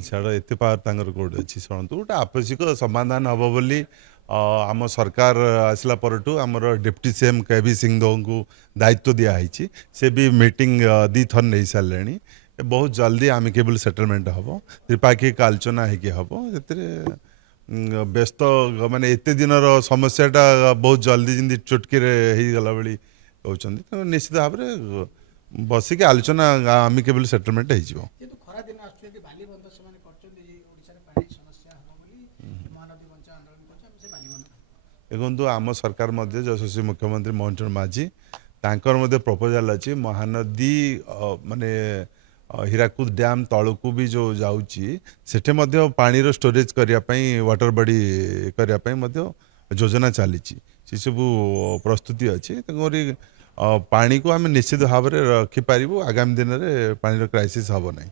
छाड़ एत पावर तांकर कोड अच्छी शुणु गोटे आपसिक समाधान हम बोली आम सरकार आसला परठू आमर डिप्टी सीएम केवी सिंह को दायित्व दिखाई से भी मीटिंग दी थर नहीं सारे बहुत जल्दी आमिकेबल सेटलमेंट हम त्रिपाक्षिक आलोचना हम व्यस्त माने एत दिन समस्याटा बहुत जल्दी जमी चुटकी गला भाई कहते तो निश्चित भाव में बसिक आलोचना आमिकेबल सेटलमेंट हो जेहेतु खरा दिन आसुचे बाली बंध से ओडिशा पानी समस्या हम बोली महानदी बंचा आंदोलन करछे बाली बंध देखो आम सरकार मध्य यशस्वी मुख्यमंत्री मोहन चरण माझी तांकर मध्य प्रपोजाल अच्छी महानदी माने हीराकुद डैम तलू भी जो जाऊँगी सेठे मध्य पानी स्टोरेज करने वाटर बॉडी करने योजना चली से सब प्रस्तुति अच्छी तेणुक पानी को आम निश्चित भाव में रखिपारू आगामी दिन में पानी क्राइसिस हम ना।